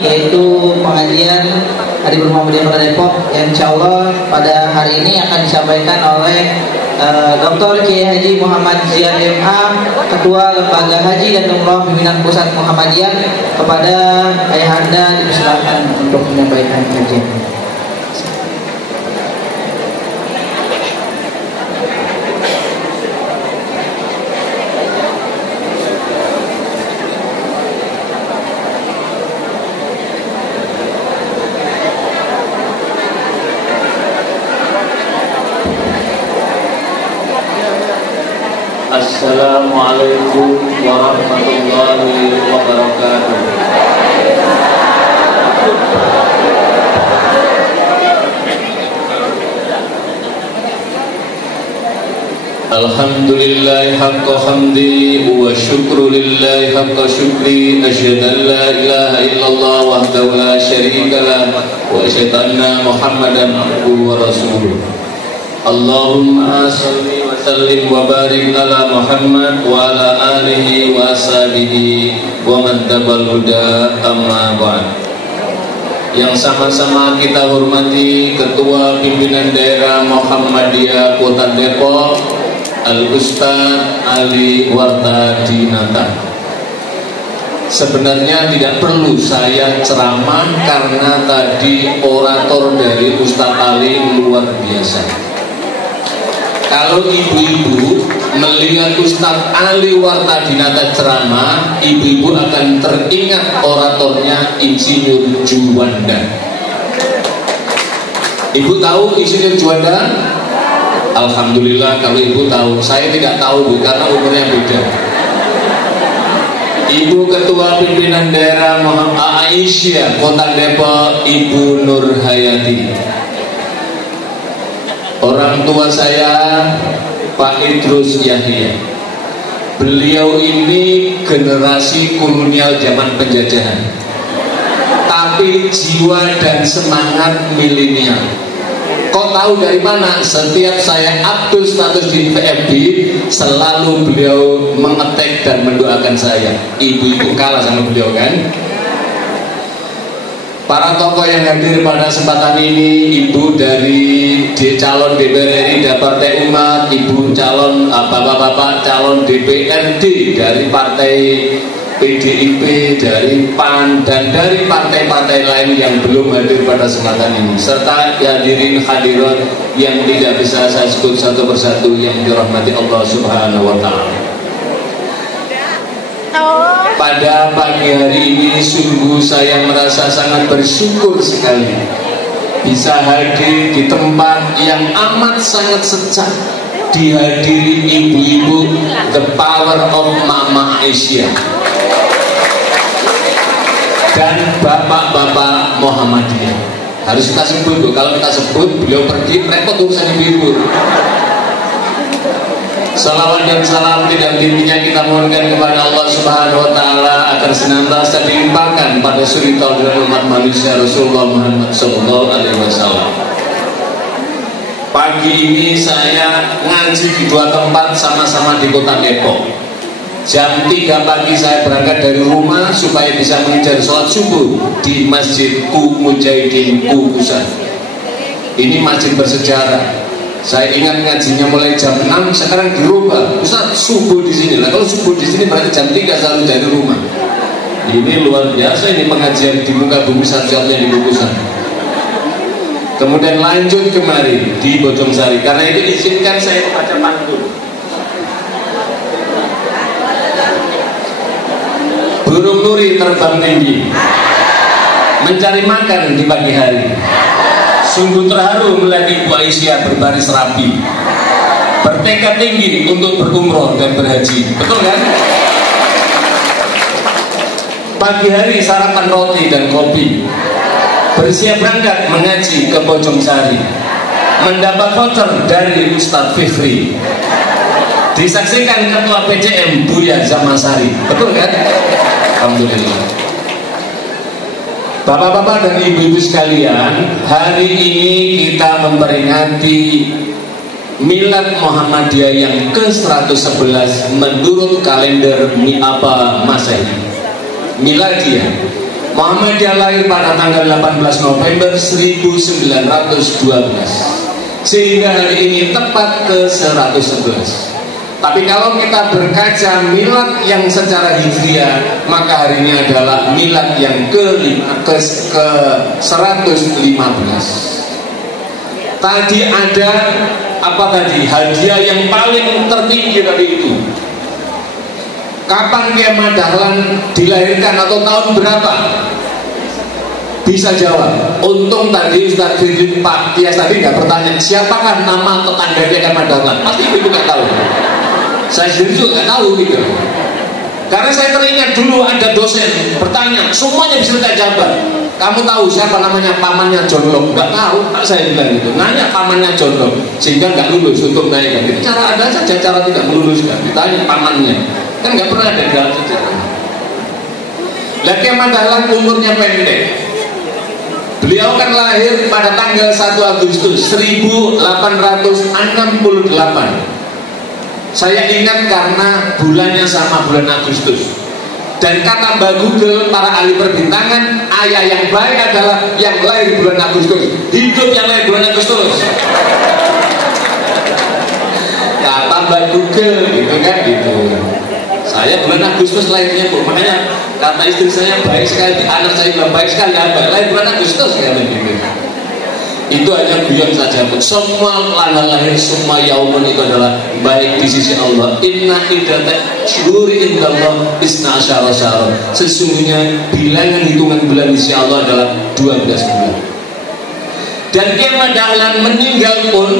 yaitu pengajian Hari Muhammadiyah Kota Depok yang insya Allah pada hari ini akan disampaikan oleh Dr. Kiai Haji Muhammad Ziad MA, Ketua Lembaga Haji dan Umroh Pimpinan Pusat Muhammadiyah. Kepada ayahanda dipersilakan untuk menyampaikan kajian. Assalamualaikum warahmatullahi wabarakatuh. Alhamdulillah haqqa hamdi wa syukru lillahi haqqa syukri. Asyhadu an la ilaha illallah wahdahu la syarika lah wa asyhadu anna Muhammadan abduhu wa rasuluh. Allahumma salli wa sallim wa barik ala Muhammad wa ala alihi wa ashabihi wa man tabal huda, amma ba'd. Yang sama-sama kita hormati Ketua Pimpinan Daerah Muhammadiyah Kota Depok, Al-Ustaz Ali Wartadinata. Sebenarnya tidak perlu saya ceramah karena tadi orator dari Ustaz Ali luar biasa. Kalau ibu-ibu melihat Ustaz Ali Wartadinata ceramah, ibu-ibu akan teringat oratornya Insinyur Juwanda. Ibu tahu Insinyur Juwanda? Alhamdulillah kalau ibu tahu. Saya tidak tahu, Bu, karena umurnya beda. Ibu Ketua Pimpinan Daerah Muhammad Aisyah Kota Depok, Ibu Nur Hayati. Orang tua saya Pak Idrus Yahya. Beliau ini generasi kolonial zaman penjajahan, tapi jiwa dan semangat milenial. Kok tahu dari mana? Setiap saya update status di FB, selalu beliau mengetek dan mendoakan saya. Ibu-ibu kalah sama beliau kan? Para tokoh yang hadir pada kesempatan ini, ibu dari calon DPR RI dari Partai Umat, ibu calon bapak-bapak calon DPRD dari Partai PDIP, dari PAN, dan dari partai-partai lain yang belum hadir pada kesempatan ini, serta hadirin hadirat yang tidak bisa saya sebut satu persatu yang dirahmati Allah Subhanahu wa Ta'ala. Pada pagi hari ini sungguh saya merasa sangat bersyukur sekali bisa hadir di tempat yang amat sangat sejuk, dihadiri ibu-ibu the power of Mama Aisyah dan bapak-bapak Muhammadiyah. Harus kita sebut, Bu. Kalau kita sebut beliau pergi repot urusan ibu-ibu. Salawat dan salam tidak hentinya kita mohonkan kepada Allah Subhanahu wa Ta'ala agar senantiasa dilimpahkan pada suri tauladan umat manusia Rasulullah Muhammad sallallahu alaihi wasallam. Pagi ini saya ngaji di dua tempat sama-sama di Kota Depok. Jam 3 pagi saya berangkat dari rumah supaya bisa mengejar sholat subuh di Masjid Mujahidin Kukusan. Ini masjid bersejarah. Saya ingat ngajinya mulai jam 6, sekarang dirubah. Ustaz, subuh di sini. Lah kalau subuh di sini berarti jam 3 selalu dari rumah. Ini luar biasa, ini pengajian di muka bumi satu-satunya di Kukusan. Kemudian lanjut kemari di Bojongsari. Karena itu izinkan saya membaca pantun. Burung nuri terbang tinggi, mencari makan di pagi hari. Sungguh terharu melihat Ibu Aisyah berbaris rapi, bertekad tinggi untuk berumroh dan berhaji. Betul kan? Pagi hari sarapan roti dan kopi, bersiap berangkat mengaji ke Bojongsari, mendapat voucher dari Ustadz Fikri, disaksikan Ketua PCM Buya Zamasari. Betul kan? Alhamdulillah. Bapak-bapak dan ibu-ibu sekalian, hari ini kita memperingati Milad Muhammadiyah yang ke-111 menurut kalender Masehi. Miladiyah. Muhammadiyah lahir pada tanggal 18 November 1912, sehingga hari ini tepat ke 111. Tapi kalau kita berkaca milad yang secara hijriah, maka hari ini adalah milad yang ke 115. Tadi ada apa tadi? Hadiah yang paling tertinggi tadi itu. Kapan Kiai Ahmad Dahlan dilahirkan atau tahun berapa? Bisa jawab. Untung tadi Ustaz Firly Pak Tias tadi nggak bertanya siapakah nama tetangga Kiai Ahmad Dahlan. Pasti ibu nggak tahu. Saya sendiri juga nggak tahu gitu. Karena saya teringat dulu ada dosen bertanya, semuanya bisa kita jawab. Kamu tahu siapa namanya pamannya John Locke? Nggak tahu, saya bilang gitu. Nanya pamannya John Locke, sehingga nggak lulus untuk naik. Itu cara ada saja cara tidak meluluskan. Ditanya pamannya, kan nggak pernah ada dalam sejarah. Lagi Ahmad Dahlan umurnya pendek. Beliau kan lahir pada tanggal 1 Agustus 1868. Saya ingat karena bulannya sama bulan Agustus. Dan kata Mbak Google, para ahli perbintangan, ayah yang baik adalah yang lahir bulan Agustus. Hidup yang lahir bulan Agustus. Kata Mbak Google, gitu kan gitu. Saya bulan Agustus lahirnya, Bu. Makanya kata istri saya baik sekali, anak saya bilang baik sekali, lahir bulan Agustus kan gitu. Itu hanya guyon saja. Semua tanggal lahir, semua yaumun itu adalah baik di sisi Allah. Inna iddata syuhuri indallah isna asyara syahra. Sesungguhnya bilangan hitungan bulan di sisi Allah adalah 12 bulan. Dan Kiai Ahmad Dahlan meninggal pun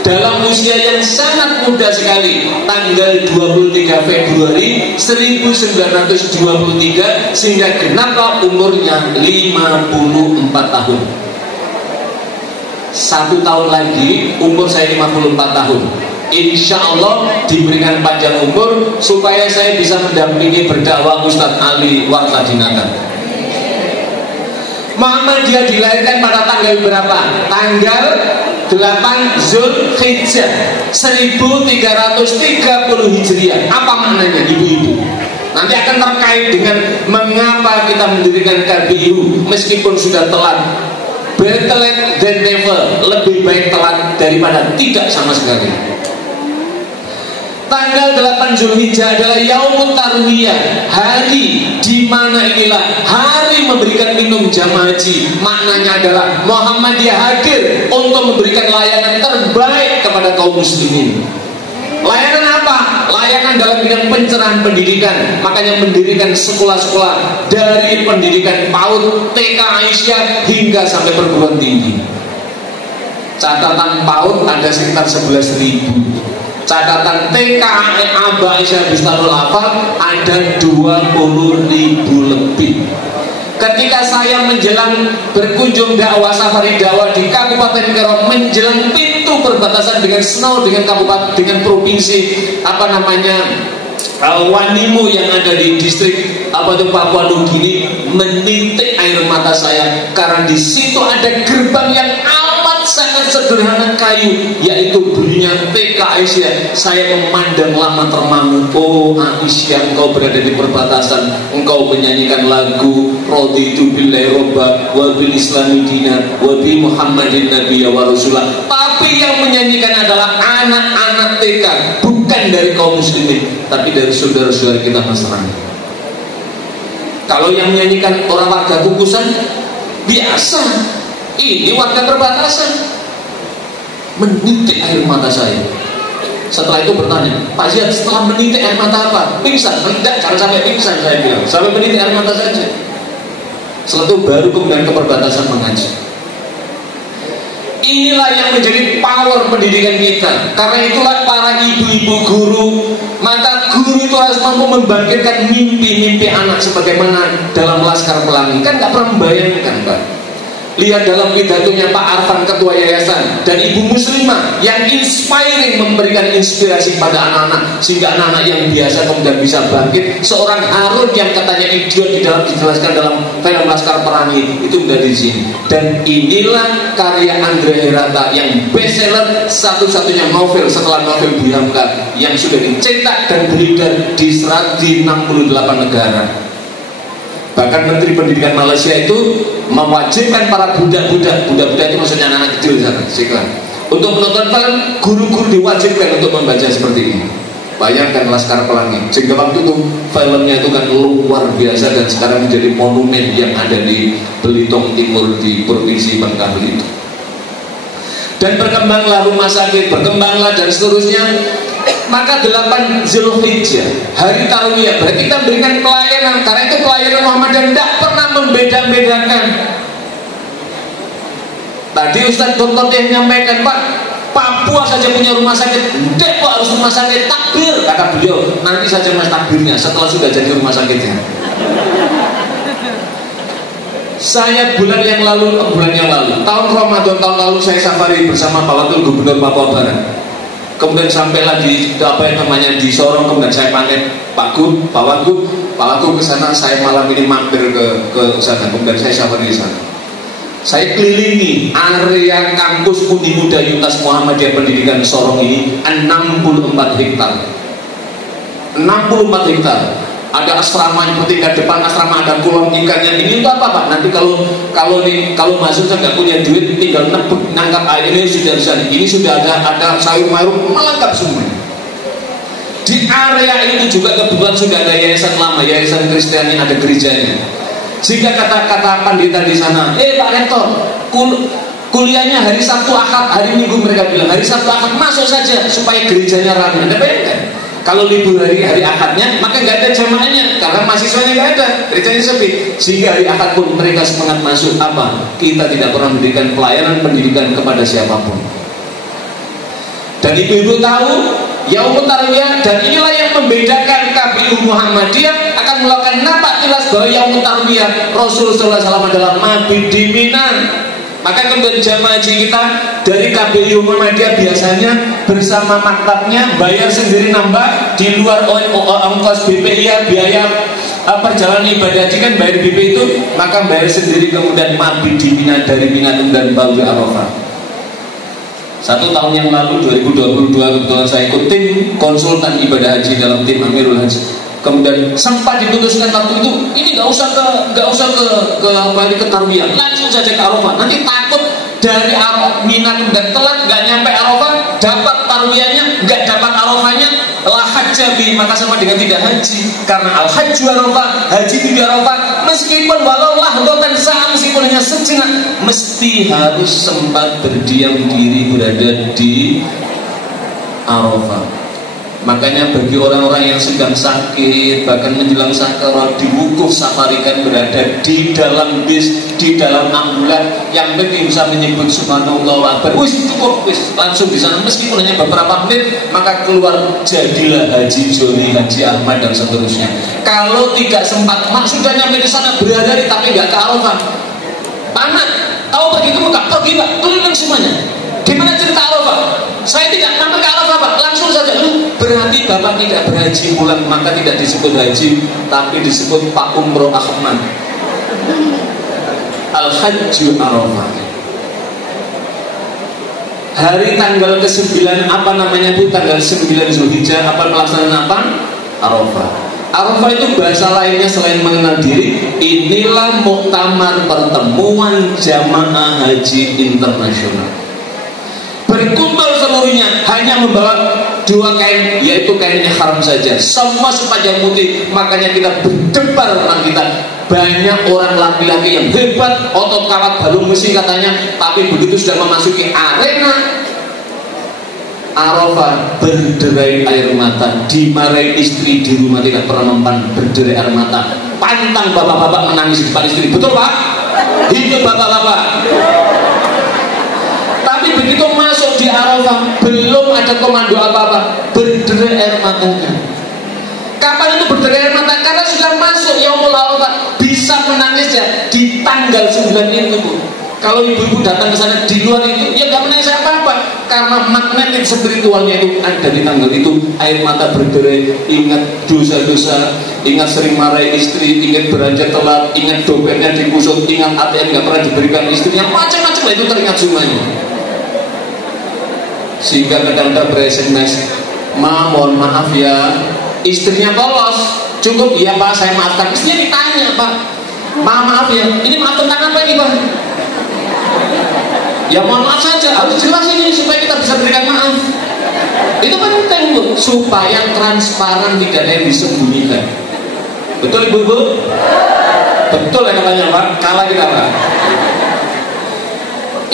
dalam usia yang sangat muda sekali, tanggal 23 Februari 1923, sehingga genaplah umurnya 54 tahun. 1 tahun lagi umur saya 54 tahun. Insya Allah diberikan panjang umur supaya saya bisa mendampingi berdakwah Ustadz Ali Wartadinata. Muhammadiyah dilahirkan pada tanggal berapa? Tanggal 8 Zulhijjah 1330 Hijriah. Apa maknanya ibu-ibu? Nanti akan terkait dengan mengapa kita mendirikan KBU meskipun sudah telat. Better late than never, lebih baik telat daripada tidak sama sekali. Tanggal 8 Zulhijjah adalah Yaumut Tarwiyah, hari di mana inilah hari memberikan minum jamaah haji. Maknanya adalah Muhammadiyah hadir untuk memberikan layanan terbaik kepada kaum muslimin. Layanan apa? Layanan dalam bidang pencerahan pendidikan. Makanya mendirikan sekolah-sekolah dari pendidikan PAUD, TK Aisyah hingga sampai perguruan tinggi. Catatan PAUD ada sekitar 11.000. Catatan TK Aba Aisyah Bistarul Afal ada 20.000 lebih. Ketika saya menjelang berkunjung dakwah safari dakwah di Kabupaten Karo, menjelang pintu perbatasan dengan Snow, dengan kabupaten, dengan provinsi Wanimu yang ada di distrik Papua Nugini, menitik air mata saya karena di situ ada gerbang yang amat sangat sederhana kayu, yaitu bunyinya TK Aisyah. Saya memandang lama termangu. Oh Aisyah, engkau berada di perbatasan, engkau menyanyikan lagu raditu billahi robba wa bil islami dina wa bi Muhammadin nabiyya wa rasulah. Tapi yang menyanyikan adalah anak-anak TK, bukan dari kaum muslimin, tapi dari saudara-saudara kita Nasrani. Kalau yang menyanyikan orang warga Kukusan, biasa. Ini warga perbatasan. Menitik air mata saya. Setelah itu bertanya, Pak Ziad, setelah menitik air mata apa? Pingsan? Tidak, jangan sampai pingsan, saya bilang. Sampai menitik air mata saja. Setelah itu baru kemudian ke perbatasan mengaji. Inilah yang menjadi power pendidikan kita. Karena itulah para ibu-ibu guru, maka guru itu harus mampu membangkitkan mimpi-mimpi anak sebagaimana dalam Laskar Pelangi. Kan gak pernah membayangkan, Pak. Lihat dalam pidatonya Pak Arfan, ketua yayasan, dan Ibu Muslimah yang inspiring, memberikan inspirasi pada anak-anak, sehingga anak-anak yang biasa kemudian bisa bangkit. Seorang Harun yang katanya idiot di dalam dijelaskan dalam film Laskar Pelangi itu sudah di sini. Dan inilah karya Andrea Hirata yang bestseller, satu-satunya novel setelah novel Bu Hamka yang sudah dicetak dan beredar di 168 negara. Bahkan Menteri Pendidikan Malaysia itu mewajibkan para budak-budak itu maksudnya anak kecil di sana, untuk menonton film, guru-guru diwajibkan untuk membaca seperti ini. Bayangkan Laskar Pelangi, sehingga waktu itu filmnya itu kan luar biasa dan sekarang menjadi monumen yang ada di Belitung Timur di Provinsi Bangka Belitung. Dan berkembanglah rumah sakit, berkembanglah dan seterusnya. Maka 8 Zulhijjah, hari Tarwiyah, berarti kita berikan pelayanan, karena itu pelayanan Muhammadiyah tidak pernah membeda-bedakan. Tadi Ustadz Dr. yang menyampaikan, Pak, Papua saja punya rumah sakit, Depok harus rumah sakit, takbir, kata beliau. Nanti saja mas takbirnya, setelah sudah jadi rumah sakitnya. Saya bulan yang lalu, tahun Ramadan tahun lalu saya safari bersama Pak Wakil Gubernur Papua Barat. Kemudian sampailah di di Sorong, kemudian saya panggil Pak Wagub ke sana. Saya malam ini mampir ke sana, kemudian saya safari di sana. Saya kelilingi area kampus Uni Muda Yuntas Muhammadiyah Pendidikan Sorong ini 64 hektar. 64 hektar. Ada asrama yang ketika depan asrama ada kolam ikannya. Ini untuk apa, Pak? Nanti kalau masuk saya nggak punya duit, tinggal nangkap air ini sudah bisa. Ini sudah ada sayur mayur melengkap semuanya. Di area ini juga kebetulan sudah ada yayasan lama, yayasan Kristen yang ada gerejanya. Sehingga kata-kata pandita di sana, Pak Rektor, kuliahnya hari Sabtu Ahad, hari Minggu mereka bilang hari Sabtu Ahad masuk saja supaya gerejanya ramai. Anda bayangkan? Kalau libur hari Ahadnya, maka nggak ada jamaahnya karena mahasiswanya nggak ada, gerejanya sepi. Sehingga hari Ahad pun mereka semangat masuk. Apa? Kita tidak pernah memberikan pelayanan pendidikan kepada siapapun. Dan ibu-ibu tahu Yaumut Tarwiyah, dan inilah yang membedakan KBU Muhammadiyah akan melakukan nampak jelas bahwa Yaumut Tarwiyah Rasulullah SAW adalah mabit di Mina. Maka kemudian jamaah haji kita dari KBU Muhammadiyah biasanya bersama maktabnya bayar sendiri nambah di luar ongkos BPIA, biaya perjalanan ibadah haji kan bayar BP itu, maka bayar sendiri kemudian mabit di Mina dari Mina dan Bauja Arafah. 1 tahun yang lalu 2022 kebetulan saya ikut tim konsultan ibadah haji dalam tim Amirul Haji. Kemudian sempat diputuskan waktu itu, ini nggak usah ke Tarwiyah, langsung saja ke Arafah. Nanti takut dari Mina dan telat nggak nyampe Arafah, dapat Tarwiyahnya nggak dapat Arafahnya, la hajja bi, maka sama dengan tidak haji. Karena al hajju Arafah, haji itu di Arafah, meskipun walau lahdatan saat, meskipun hanya sejenak, mesti harus sempat berdiam diri berada di Arafah. Makanya bagi orang-orang yang sedang sakit, bahkan menjelang sakarat, diwukuf safarikan berada di dalam bis, di dalam ambulan, yang penting bisa menyebut subhanallah akbar, wis cukup, wis langsung di sana meskipun hanya beberapa menit, maka keluar jadilah Haji Joni, Haji Ahmad dan seterusnya. Kalau tidak sempat, sudah nyampe di sana berhari tapi nggak ke Arafah. Panas, tahu pergi ke Mekah, pergi Pak, keliling semuanya. Gimana cerita Arafah? Saya tidak sampai ke Arafah Pak, langsung saja. Berarti Bapak tidak berhaji pulang, maka tidak disebut haji, tapi disebut Pak Umroh Ahmad. Al-Hajju Arafah. Hari tanggal ke-9 apa namanya itu, tanggal 9 Zulhijjah, apa pelaksanaan apa? Arafah. Arafah itu bahasa lainnya selain mengenal diri, inilah muktamar pertemuan jamaah haji internasional. Berkumpul seluruhnya hanya membawa 2 kain, yaitu kain ihram saja, semua sepanjang putih. Makanya kita berdebar orang kita, banyak orang laki-laki yang hebat, otot kawat balung besi katanya, tapi begitu sudah memasuki arena Arafah berderai air mata, dimarahi istri di rumah tidak pernah mempan, berderai air mata, pantang bapak-bapak menangis di depan istri. Betul Pak? Hidup bapak-bapak. Tapi begitu masuk di Arafah, belum ada komando apa-apa, berderai air matanya. Kapan itu berderai air mata? Karena sudah masuk Yaumul Arafah, bisa menangis ya di tanggal 9 itu Bu. Kalau ibu-ibu datang ke sana di luar itu, ya nggak menangis apa-apa, karena magnetik spiritualnya itu ada di tanggal itu. Air mata berderai, ingat dosa-dosa, ingat sering marahi istri, ingat belanja telat, ingat dompetnya dikusut, ingat ATM nggak pernah diberikan istrinya, macam-macam itu teringat semuanya. Sehingga kadang-kadang ber-SMS, mohon maaf ya, istrinya polos, cukup ya Pak saya maafkan. Istrinya ditanya Pak, Maaf ya, ini maaf tentang apa ini Pak? Ya mohon maaf saja, harus jelas ini supaya kita bisa berikan maaf. Itu penting Bu, supaya transparan, tidak ada yang disembunyikan. Betul Ibu-ibu? Betul ya katanya Pak, kalah kita Pak.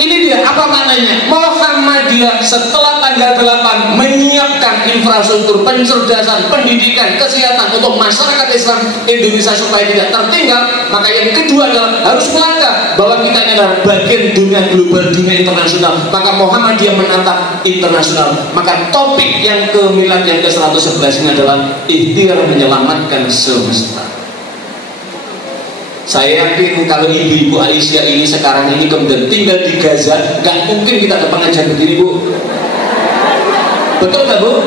Ini dia apa maknanya? Muhammadiyah setelah tanggal 8 menyiapkan infrastruktur pencerdasan, pendidikan, kesehatan untuk masyarakat Islam Indonesia supaya tidak tertinggal. Maka yang kedua adalah harus melangkah bahwa kita ini adalah bagian dunia global, dunia internasional. Maka Muhammadiyah menatap internasional. Maka topik yang ke-milad yang ke-111 ini adalah ikhtiar menyelamatkan semesta. Saya yakin kalau ibu-ibu Aisyah ini sekarang ini kemudian tinggal di Gaza, nggak mungkin kita ada pengajian begini Bu. Betul nggak Bu?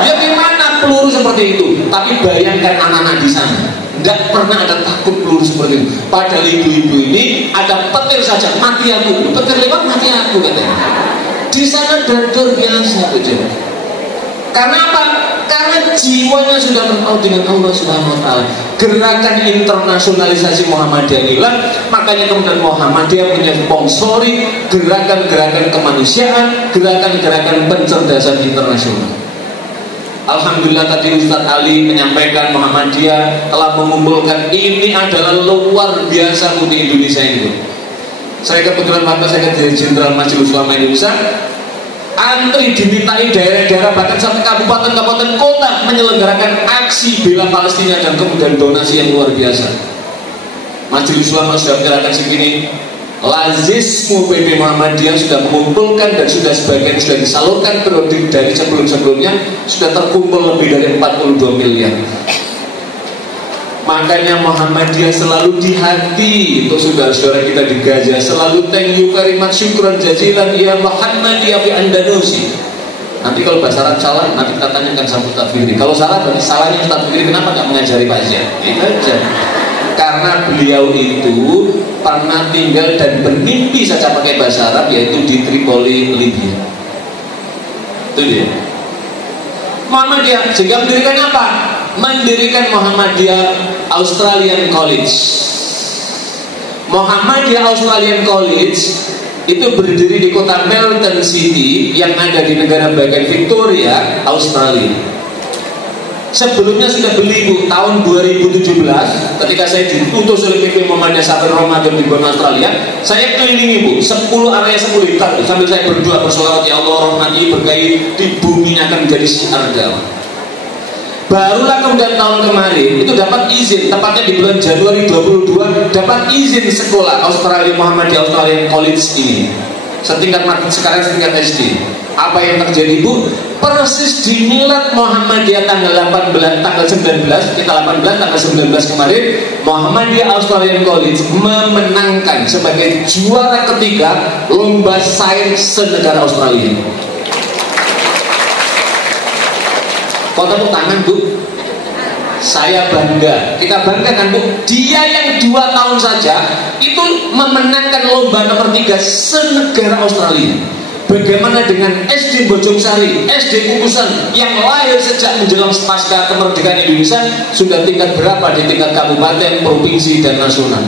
Ya gimana peluru seperti itu? Tapi bayangkan anak-anak di sana, nggak pernah ada takut peluru seperti itu. Padahal ibu-ibu ini ada petir saja, mati aku. Petir lewat mati aku katanya. Di sana dador biasa saja. Karena apa? Karena jiwanya sudah berpaut dengan Allah Subhanahu wa Ta'ala. Gerakan internasionalisasi Muhammadiyah inilah, makanya kemudian Muhammadiyah menyponsori gerakan-gerakan kemanusiaan, gerakan-gerakan pencerdasan internasional. Alhamdulillah tadi Ustadz Ali menyampaikan Muhammadiyah telah mengumpulkan, ini adalah luar biasa di Indonesia ini. Saya kebetulan waktu saya jadi Jenderal Majelis Ulama Indonesia, antri dimintai daerah-daerah bahkan sampai kabupaten-kabupaten kota menyelenggarakan aksi bela Palestina dan kemudian donasi yang luar biasa. Majelis Ulama sudah menyerahkan segini, lazismu PP Muhammadiyah sudah mengumpulkan dan sudah sebagian sudah disalurkan periode dari sebelum-sebelumnya sudah terkumpul lebih dari 42 miliar. Makanya Muhammadiyah selalu di hati untuk saudara-saudara kita di Gaza, selalu thank you very much, syukran jazilan ya Muhammadiyah fi Andalusi. Nanti kalau bahasa Arab salah, nanti kita tanyakan sama Ustaz Fikri. Kalau salah, berarti salahnya Ustaz Fikri, kenapa nggak mengajari Pak Zia? Itu aja. Karena beliau itu pernah tinggal dan bermimpi saja pakai bahasa Arab, yaitu di Tripoli, Libya. Itu dia. Muhammadiyah sehingga mendirikan apa? Mendirikan Muhammadiyah Australian College. Muhammadiyah Australian College itu berdiri di kota Melton City yang ada di negara bagian Victoria, Australia. Sebelumnya sudah beli Bu, tahun 2017 ketika saya diutus oleh PP Muhammadiyah Safar Ramadan di Bone Australia, saya kelilingi Bu, 10 area 10 hektar sambil saya berdoa bersolawat, ya Allah rahmati berkahi di bumi akan menjadi syiar dakwah. Barulah kemudian tahun kemarin itu dapat izin, tepatnya di bulan Januari 22 dapat izin sekolah Australia Muhammadiyah Australian College ini. Setingkat sekarang setingkat SD. Apa yang terjadi Bu? Persis di milad Muhammadiyah tanggal 18, tanggal 19, kita 18 tanggal 19 kemarin, Muhammadiyah Australian College memenangkan sebagai juara ketiga lomba sains senegara Australia. Kau tepuk tangan Bu, saya bangga, kita bangga kan Bu. Dia yang 2 tahun saja itu memenangkan lomba nomor 3 senegara Australia. Bagaimana dengan SD Bojongsari, SD Kukusan yang lahir sejak menjelang pasca kemerdekaan Indonesia, sudah tingkat berapa di tingkat kabupaten, provinsi dan nasional.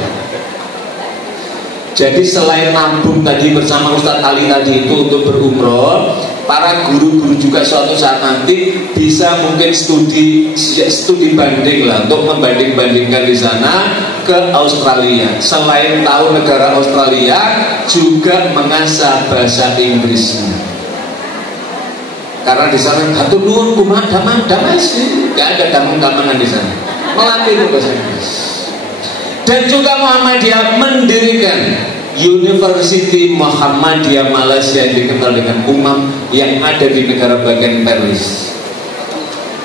Jadi selain nabung tadi bersama Ustadz Ali tadi itu untuk berumroh, para guru-guru juga suatu saat nanti bisa mungkin studi banding lah untuk membanding-bandingkan di sana ke Australia. Selain tahu negara Australia, juga mengasah bahasa Inggrisnya. Karena di sana hatur nuwun kumaha damai sih, nggak ada damang-damangan di sana. Melatih bahasa Inggris. Dan juga Muhammadiyah mendirikan University Muhammadiyah Malaysia yang dikenal dengan UMAM yang ada di negara bagian Perlis.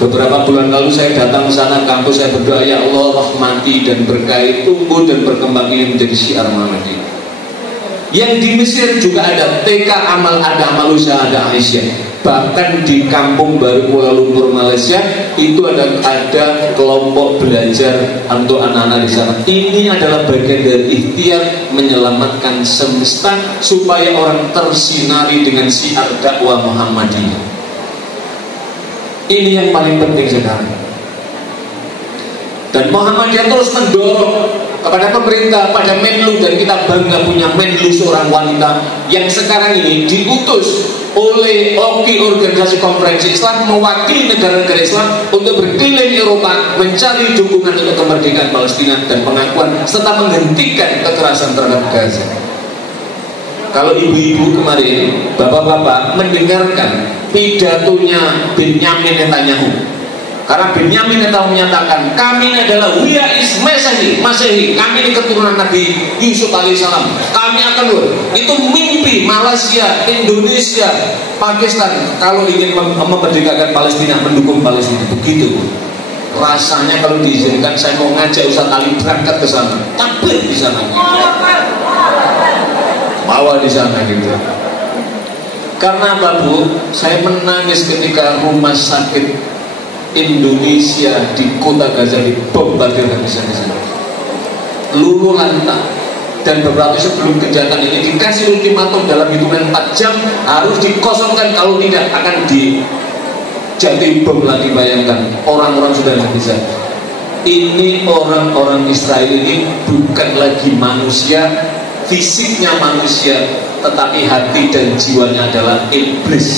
Beberapa bulan lalu saya datang ke sana kampus, saya berdoa ya Allah rahmati dan berkahi, tumbuh dan berkembang ini menjadi syiar Muhammadiyah. Yang di Mesir juga ada TK Amal, ada Amal Usaha, ada Aisyah. Bahkan di Kampung Baru Kuala Lumpur Malaysia itu ada kelompok belajar untuk anak-anak di sana. Ini adalah bagian dari ikhtiar menyelamatkan semesta supaya orang tersinari dengan syiar dakwah Muhammadiyah. Ini yang paling penting sekarang. Dan Muhammadiyah terus mendorong kepada pemerintah, pada Menlu, dan kita bangga punya Menlu seorang wanita yang sekarang ini diutus oleh OKI, Organisasi Konferensi Islam, mewakili negara-negara Islam untuk berkeliling Eropa mencari dukungan untuk kemerdekaan Palestina dan pengakuan serta menghentikan kekerasan terhadap Gaza. Kalau ibu-ibu kemarin, bapak-bapak mendengarkan pidatonya Benyamin Netanyahu, karena Benyamin Netanyahu menyatakan kami ini adalah Masehi, kami ini keturunan Nabi Yusuf alaihissalam, kami akan itu mimpi Malaysia, Indonesia, Pakistan kalau ingin memerdekakan Palestina, mendukung Palestina. Begitu rasanya kalau diizinkan saya mau ngajak Ustaz Ali berangkat ke sana, takbir di sana, bawa di sana gitu. Karena apa Bu? Saya menangis ketika rumah sakit Indonesia di kota Gaza dibombardir habis-habisan, luluh lantak, dan beberapa sebelum kejahatan ini dikasih ultimatum dalam hitungan 4 jam harus dikosongkan, kalau tidak akan dijatuhi bom lagi. Bayangkan, orang-orang sudah tidak bisa. Ini orang-orang Israel ini bukan lagi manusia, fisiknya manusia, tetapi hati dan jiwanya adalah iblis.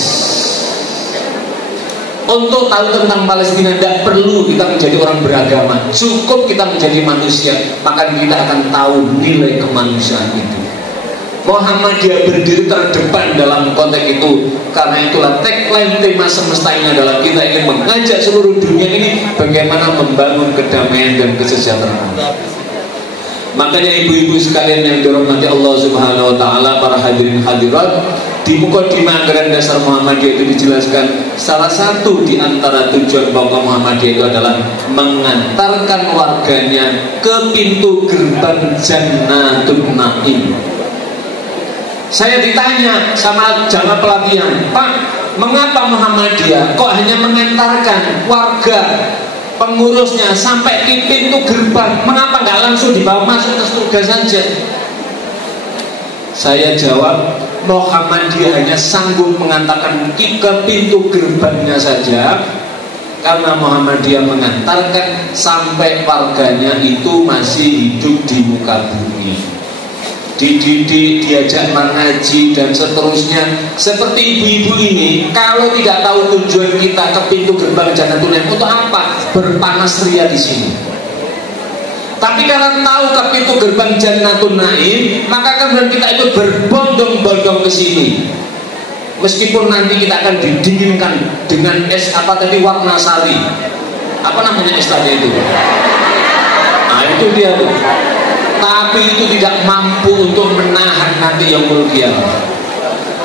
Untuk tahu tentang Palestina tidak perlu kita menjadi orang beragama, cukup kita menjadi manusia, maka kita akan tahu nilai kemanusiaan itu. Muhammadiyah berdiri terdepan dalam konteks itu. Karena itulah tagline tema semesta ini adalah kita ingin mengajak seluruh dunia ini bagaimana membangun kedamaian dan kesejahteraan. Makanya ibu-ibu sekalian yang dirahmati Allah Subhanahu wa taala, para hadirin hadirat, di Mukadimah Anggaran Dasar Muhammadiyah itu dijelaskan salah satu di antara tujuan pokok Muhammadiyah itu adalah mengantarkan warganya ke pintu gerbang Jannatul Naim. Saya ditanya sama jamaah pelatihan, Pak, mengapa Muhammadiyah kok hanya mengantarkan warga pengurusnya sampai di pintu gerbang, mengapa nggak langsung dibawa masuk ke surga saja? Saya jawab, Muhammadiyah hanya sanggup mengantarkan ke pintu gerbangnya saja karena Muhammadiyah mengantarkan sampai warganya itu masih hidup di muka bumi, dididik, diajak mengaji dan seterusnya. Seperti ibu-ibu ini, kalau tidak tahu tujuan kita ke pintu gerbang Jannatul Naim untuk apa? Berpanas ria di sini. Tapi karena tahu ke pintu gerbang Jannatul Naim, maka kemudian kita itu berbondong-bondong ke sini. Meskipun nanti kita akan didinginkan dengan es apa tadi, warna sari. Apa namanya es tadi itu? Nah, itu dia tuh. Tapi itu tidak mampu untuk menahan nanti yaumul qiyamah.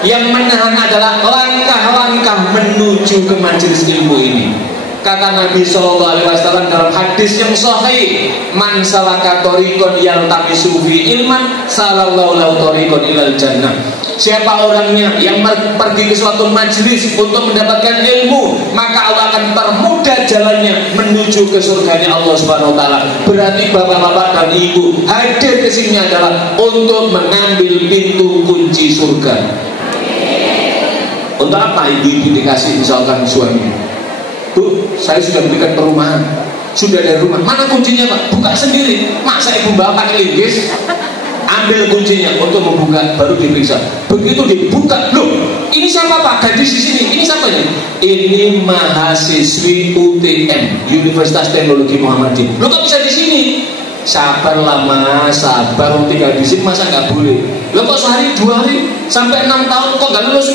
Yang menahan adalah langkah-langkah menuju ke majelis ilmu ini. Kata Nabi SAW dalam hadis yang sahih, man salaka thoriqan yaltamisu fi ilman salallahu lahu thoriqan ilal jannah. Siapa orangnya yang pergi ke suatu majelis untuk mendapatkan ilmu, maka Allah akan permudah jalannya menuju ke surganya Allah Subhanahu wa taala. Berarti bapak-bapak dan ibu hadir ke sini adalah untuk mengambil pintu kunci surga. Untuk apa ibu-ibu dikasih misalkan suami? Bu, saya sudah berikan perumahan, sudah ada rumah, mana kuncinya Pak? Buka sendiri. Masa ibu bawa pakai linggis? Ambil kuncinya untuk membuka, baru diperiksa. Begitu dibuka, loh, ini siapa Pak? Gadis di sini. Ini siapa ini? Ini mahasiswi UTM, Universitas Teknologi Muhammadiyah. Loh, kok bisa di sini? Sabarlah Mas, sabar, tinggal di sini masa nggak boleh? Loh, kok sehari 2 hari sampai 6 tahun kok nggak lulus?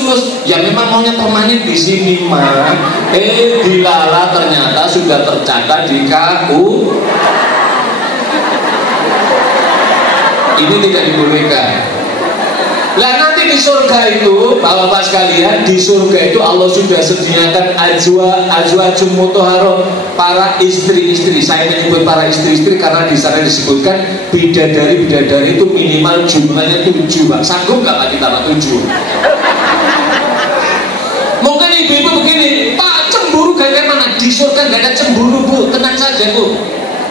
Ya memang maunya permanen di sini Mas. Dilala ternyata sudah tercatat di KU. Ini tidak dibolehkan. Lah nanti di surga itu, bapak-bapak sekalian, di surga itu Allah sudah sediakan azwajum mutahharah, para istri-istri. Saya menyebut para istri-istri karena di sana disebutkan bidadari itu minimal jumlahnya 7. Pak, sanggup nggak Pak kita 7? Mungkin ibu-ibu begini, Pak, cemburu kayak mana? Di surga nggak ada cemburu Bu, tenang saja Bu.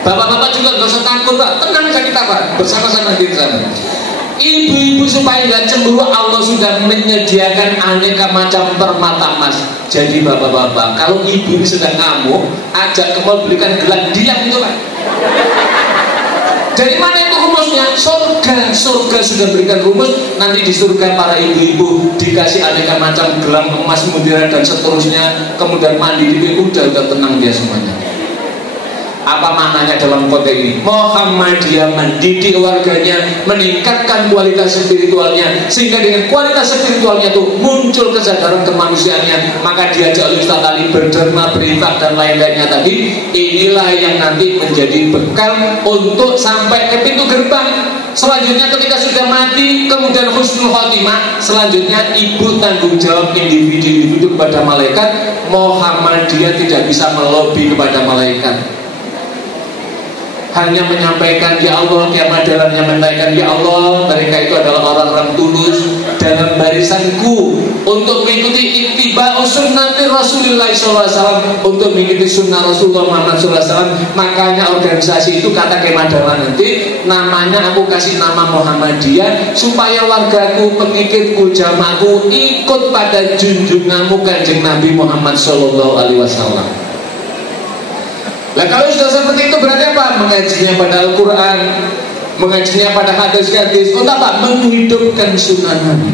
Bapak-bapak juga nggak usah takut Pak, tenang aja kita Pak, bersama-sama di sana. Ibu-ibu supaya nggak cemburu, Allah sudah menyediakan aneka macam permata emas. Jadi bapak-bapak, kalau ibu sedang ngamuk, ajak ke mall belikan gelang diam itu Pak. Dari mana surga sudah berikan rumus. Nanti di surga para ibu-ibu dikasih aneka macam gelang emas, mutiara dan seterusnya, kemudian mandi di udah tenang dia semuanya. Apa maknanya dalam konteks ini? Muhammadiyah mendidik warganya, meningkatkan kualitas spiritualnya, sehingga dengan kualitas spiritualnya itu muncul kesadaran kemanusiaannya. Maka diajak oleh Ustaz Ali berderma, berinfak dan lain-lainnya tadi. Inilah yang nanti menjadi bekal untuk sampai ke pintu gerbang. Selanjutnya ketika sudah mati, kemudian husnul khotimah, selanjutnya ibu tanggung jawab individu-individu kepada malaikat. Muhammadiyah tidak bisa melobi kepada malaikat, hanya menyampaikan, ya Allah, kiamat dalamnya menyampaikan, ya Allah, mereka itu adalah orang-orang tulus dalam barisanku untuk mengikuti ittiba'us sunnati Rasulullah SAW, untuk mengikuti sunnah Rasulullah Muhammad SAW. Makanya organisasi itu kata Kemadalan nanti namanya aku kasih nama Muhammadiyah, supaya wargaku, pengikutku, jamaahku ikut pada junjunganmu Kanjeng Nabi Muhammad SAW. Nah kalau sudah seperti itu berarti apa? Mengajinya pada Al-Quran, mengajinya pada hadis-hadis, untuk apa? Menghidupkan sunnah Nabi.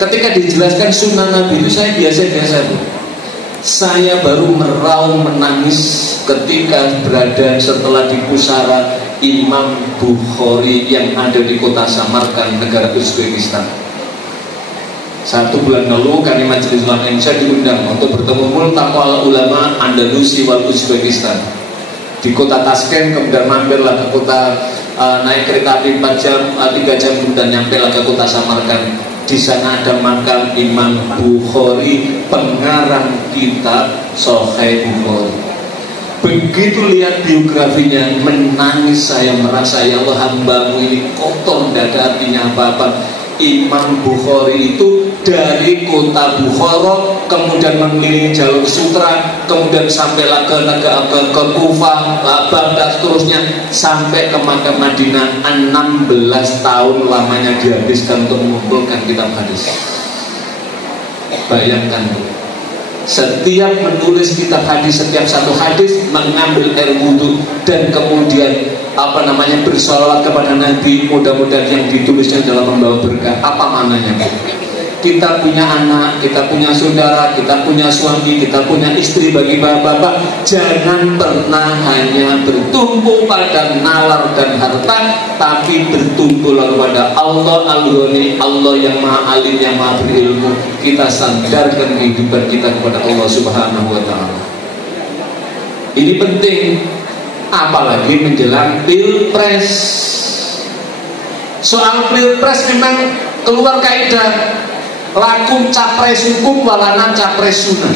Ketika dijelaskan sunnah Nabi itu saya biasa-biasa. Saya baru meraung menangis ketika berada setelah di pusara Imam Bukhari yang ada di kota Samarkand, negara Uzbekistan. 1 bulan lalu kami Majelis Ulama Indonesia diundang untuk bertemu multaqal ulama Andalusi wal Uzbekistan di kota Tashkent, kemudian mampirlah ke kota naik kereta api 4 jam, 3 jam kemudian nyampe lah ke kota Samarkand. Di sana ada makam Imam Bukhari, pengarang kitab Sahih Bukhari. Begitu lihat biografinya, menangis saya, merasa ya Allah, hambamu ini kotor, tidak ada artinya apa-apa. Imam Bukhari itu dari kota Bukhara, kemudian mengelilingi jalur sutra, kemudian sampailah ke Kufah, Baghdad, seterusnya sampai ke makam Madinah. 16 tahun lamanya dihabiskan untuk mengumpulkan kitab hadis. Bayangkan, setiap menulis kitab hadis, setiap satu hadis mengambil air wudhu dan kemudian bersolawat kepada Nabi. Mudah-mudahan yang ditulisnya dalam membawa berkah. Apa maknanya? Kita punya anak, kita punya saudara, kita punya suami, kita punya istri. Bagi bapak-bapak, jangan pernah hanya bertumpu pada nalar dan harta, tapi bertumpulah kepada Allah Al-Ghani, Allah yang maha alim, yang maha berilmu. Kita sandarkan kehidupan kita kepada Allah Subhanahu wa ta'ala. Ini penting, apalagi menjelang pilpres. Soal pilpres memang keluar kaidah lakum capres hukum walana capres sunnah.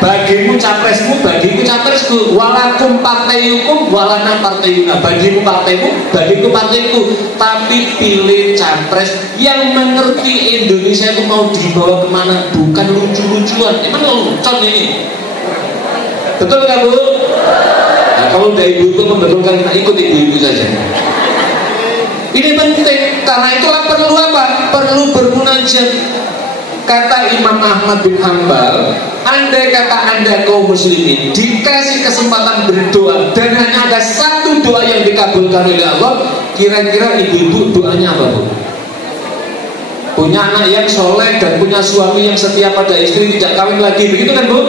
Bagimu capresmu, bagiku capresku. Walakum partai hukum walana partai sunnah. Bagimu partaimu, bagiku partaiku. Tapi pilih capres yang mengerti Indonesia itu mau dibawa kemana, bukan lucu-lucuan. Emang lucu ini? Betul nggak Bu? Nah, kalau udah ibu-ibu membetulkan, kita ikut ibu-ibu saja. Ini penting, karena itulah perlu apa? Perlu bermunajat. Kata Imam Ahmad bin Hanbal, andai kata Anda kaum muslimin dikasih kesempatan berdoa dan hanya ada satu doa yang dikabulkan oleh Allah, kira-kira ibu-ibu doanya apa Bu? Punya anak yang soleh dan punya suami yang setia pada istri, tidak kawin lagi, begitu kan Bu?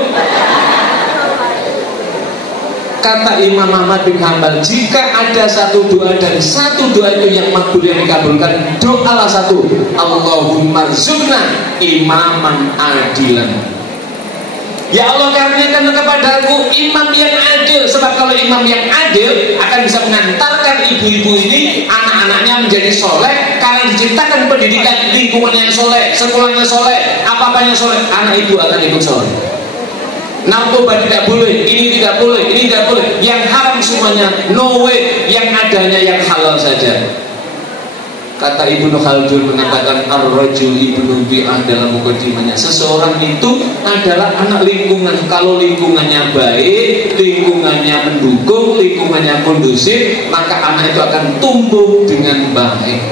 Kata Imam Ahmad bin Hanbal, jika ada satu doa dan satu doa itu yang makbul, yang dikabulkan, doalah satu, Allahumma rzuqna imaman adilan. Ya Allah, karuniakan kepadaku imam yang adil. Sebab kalau imam yang adil akan bisa mengantarkan ibu-ibu ini, anak-anaknya menjadi soleh, karena diciptakan pendidikan, lingkungannya yang soleh, sekolahnya soleh, apa-apanya soleh, anak ibu akan ikut soleh. Narkoba tidak boleh, ini tidak boleh, ini tidak boleh, yang haram semuanya no way, yang adanya yang halal saja. Kata Ibnu Khaldun mengatakan ar-rajul ibnu bi'ah dalam mukadimahnya, seseorang itu adalah anak lingkungan. Kalau lingkungannya baik, lingkungannya mendukung, lingkungannya kondusif, maka anak itu akan tumbuh dengan baik.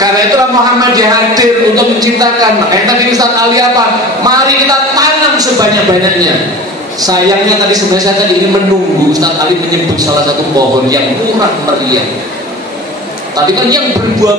Karena itulah Muhammadiyah hadir untuk menciptakan. Makanya tadi Ustaz Ali apa? Mari kita tanam sebanyak-banyaknya. Sayangnya tadi sebenarnya saya tadi ini menunggu Ustaz Ali menyebut salah satu pohon yang murah meriah. Tapi kan yang berbuat